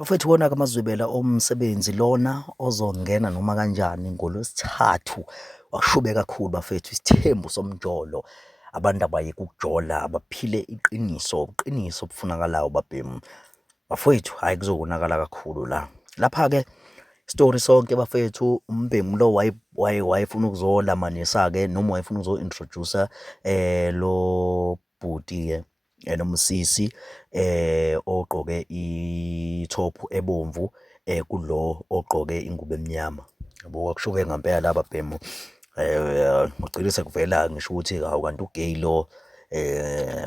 Bafethu wona-ke amaZwibela omsebenzi lona ozongena noma kanjani ngoLwesithathu washube kakhulu bafethu, isithembu somjolo. Abantu abayeke ukujola, abaphile iqiniso, ubuqiniso obufunakalayo babhemu. Bafowethu, hhayi kuzokonakala kakhulu la. Lapha-ke isitori sonke bafethu, umbhemu lo wayefuna ukuzola manisa-ke noma wayefuna ukuzo-introduce-a lo bhuti-ke nomsisi ogqoke i-top ebomvu kulo ogqoke ingubo emnyama. Yabo kwakusho-ke ngempela laba bhemu kugcine sekuvela ngisho ukuthi hawu kanti ugay lo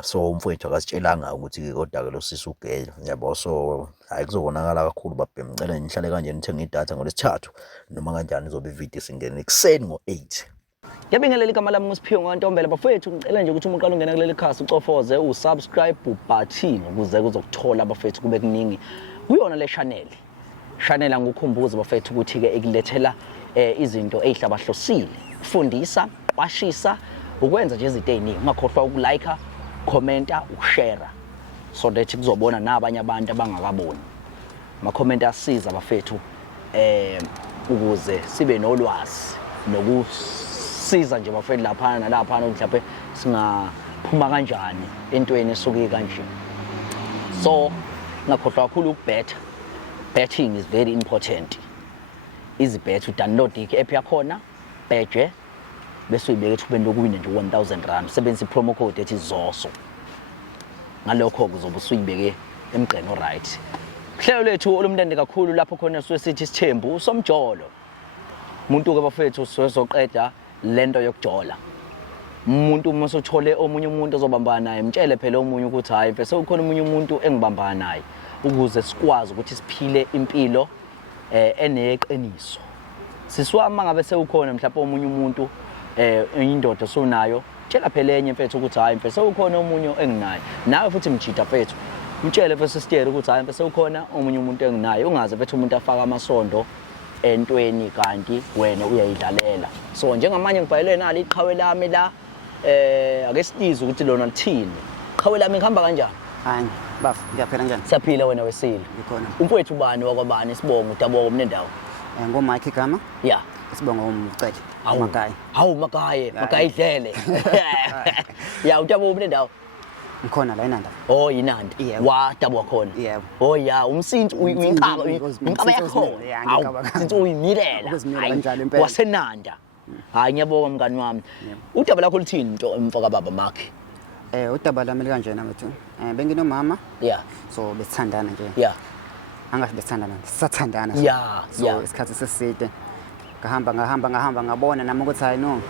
so umfowethu akasitshelanga ukuthi kodwa-ke lo sisi ugay yabo. So hhayi kuzobonakala kakhulu babhemu, ngicela nihlale kanje nithenge idatha ngoLwesithathu noma kanjani izobe ividiyo isingene ekuseni ngo-8. Ngiyabingelela igama lami nguSiphiwe Ntombela bafowethu, ngicela nje ukuthi umuntu ungena kuleli khasi ucofoze usubscribe button ukuze kuzokuthola bafowethu kube kuningi kuyona le channel angukhumbuze bafowethu ukuthi ke ikulethela izinto ezihlabahlosile, ufundisa, qwashisa, ukwenza nje izinto eziningi. Ungakhohlwa ukulike, commenta, ukushare so that kuzobona nabanye abantu abangakaboni. Ama comment asiza bafowethu ukuze sibe nolwazi nokusiza nje bafowethu lapha nalapha mhlawumbe singaphuma kanjani entweni esuke kanje. So ngakhohlwa kakhulu ukubetha. Betting is very important. Easy bet, download i-app yakhona, beje bese uyibeka ethubeni lokuwina nje 1000 rand. Sebenzisa i-promo code ethi ZOSO. Ngalokho kuzobe usuyibeke emgqeni right. Uhlelo lethu olumnandi kakhulu lapho khona sithi isithembu somjolo. Umuntu ke bafethu sizoqeda lento yokujola. Umuntu uma uthole omunye umuntu ozobambana naye, mtshele phela omunye ukuthi hayi mfethu ukhona omunye umuntu engibambana naye ukuze sikwazi ukuthi siphile impilo eneqiniso. Siswama ngabe sewukhona mhlawumbe omunye umuntu indoda sonayo, tshela phela enye mfethu ukuthi hayi mfethu sewukhona omunye enginayo. Nawe futhi mjida mfethu. Mtshele mfethu sisitiyela ukuthi hayi mfethu sewukhona omunye umuntu enginayo. Ungaze mfethu umuntu afaka amasondo entweni kanti wena uyayidlalela. So njengamanje ngibhayele nalo iqhawe lami la ake sidize ukuthi lona lithini. Iqhawe lami ngihamba kanjani? Hayi baf, ngiyaphila njani? Siyaphila wena wesile. Ngikhona. Umfowethu bani wakwabani isibongo uTaboko mnendawo? NgoMike igama? Yeah. Isibongo umceke. Makaya. Hawu Makaya idlele. Yeah, uTaboko mnendawo? Ngikhona la eNanda. Oh iNanda. Wa Taboko khona. Yebo. Oh yeah, umsinto uyinqaba yakho. Hawu, since uyimilela. WaseNanda. Hayi ngiyabonga mngani wami. Udaba lakho lithini mfoka baba Makhe? Udaba lami kanjena mfethu. Benginomama. Yeah. So besithandana nje. Yeah. Angathi besithandana, sisathandana. Yeah. So isikhathi seside. Ngahamba ngabona nami ukuthi hayi no.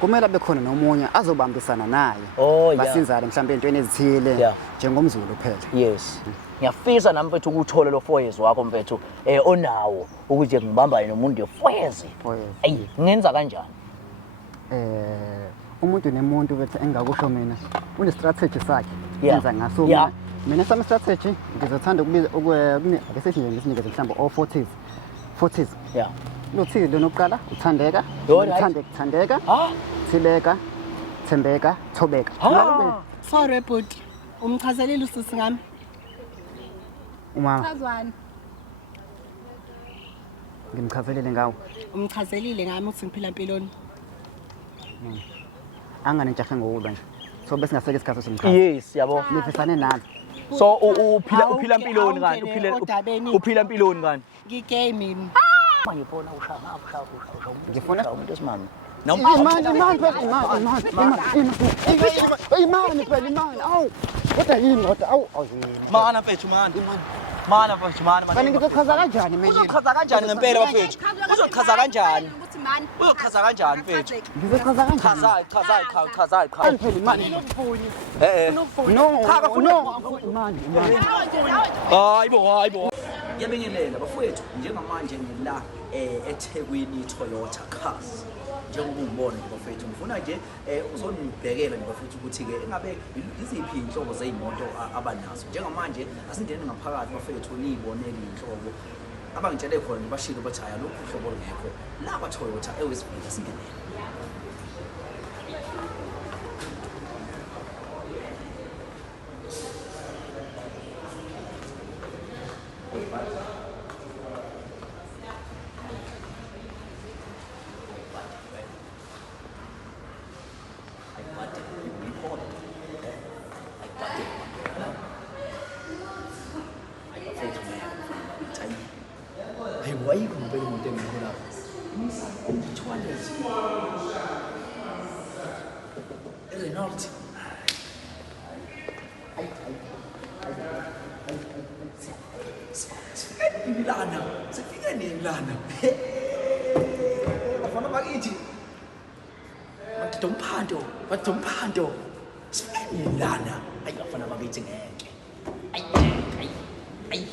Kumele abe khona nomunye azobambisana naye. Oh yeah. Basinzale mhlawumbe entweni ezithile njengomZulu phela. Yes. Ngiyafisa nami mfethu ukuthole lo 4 years wakho mfethu onawo ukuthi ngibamba yena umuntu 4 years. Ayi, ngenza kanjani? Umuntu nemuntu bethu engakusho mina une strategy sakhe yenza ngaso mina sami strategy ngizothanda ukubiza ake sithi nje ngisinikeze mhlawumbe o 40s. Yeah. Nothile lokuqala uthandeka, uthandeka, thibeka, thembeka, thobeka. Sorry bhuti. Umchazelile usisi ngami. Uma Chazwani. ngimchazelele ngawo. Umchazelile ngami ukuthi ngiphila empilweni. Angane ntshahle ngokulwa nje. So bese ngaseke isikhathi somkhathi. Yes, yabo. Nifisane nazo. So uphila empilweni kanti uphila empilweni kanti. Ngigay mina. Manje phona ushaya. Ngifuna umuntu esimami. Imani phela. Awu. Kodwa yini kodwa awu. Mana mfethu Mana mfethu mana. Kanti ngizochaza kanjani mina? Uzochaza kanjani ngempela bafethu? Uzochaza kanjani? Uyochaza kanjani mfethu? Ngizochaza kanjani? Chaza. Phela imani. No. Imani. Hayibo. Ngiyabingelela bafowethu njengamanje ngila eThekwini Toyota Cars. Njengoba ungibona nje bafowethu ngifuna nje uzonibhekela nje bafowethu ukuthi ke engabe iziphi inhlobo zezimoto abanazo. Njengamanje asindene ngaphakathi bafowethu nibonele inhlobo abangitshele khona nje bashilo bathi haya lokhu uhlobo lungekho laba Toyota ewesibili singenele. Hey, why you gonna be with them? Which one is it? Renault. Lana, sifike nini lana? Bafana bakithi. Bathi umphando. Sifike nini lana? Ayi bafana bakithi ngeke. Ayi.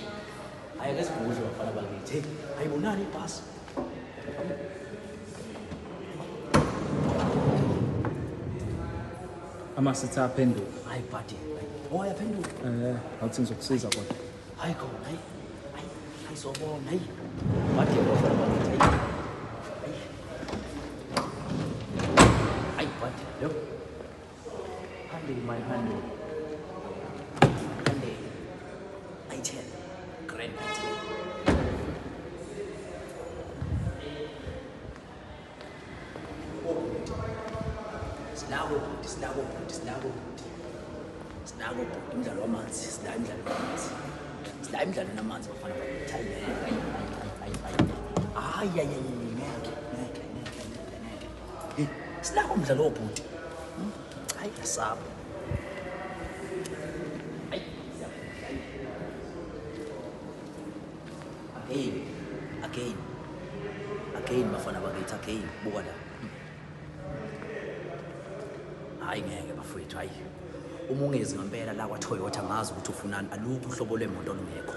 Hayi ke sibuze bafana bakithi. Ayibonani ibhasi? Amasithi aphenduka. Hayi buddy. Oh yaphenduka. Awuthi ngizokusiza kodwa. Hayi khona, hayi. Hayi sobona, hayi. Buddy bafana bakithi. Hayi buddy. Yo. Handle my handle. Handle. I10. Grand I10. Sinako umdlalo wamanzi, sidlala imidlalo namanzi bafana bakithi. Ngeke. Sinako umdlalo wobhuti. Hayi yasaba. Again bafana bakithi, again buka la. Hayi ngeke bafowethu, hayi. Uma ungezi ngempela la kwa Toyota ngazi ukuthi ufunani, alukho uhlobo lwemoto olungekho.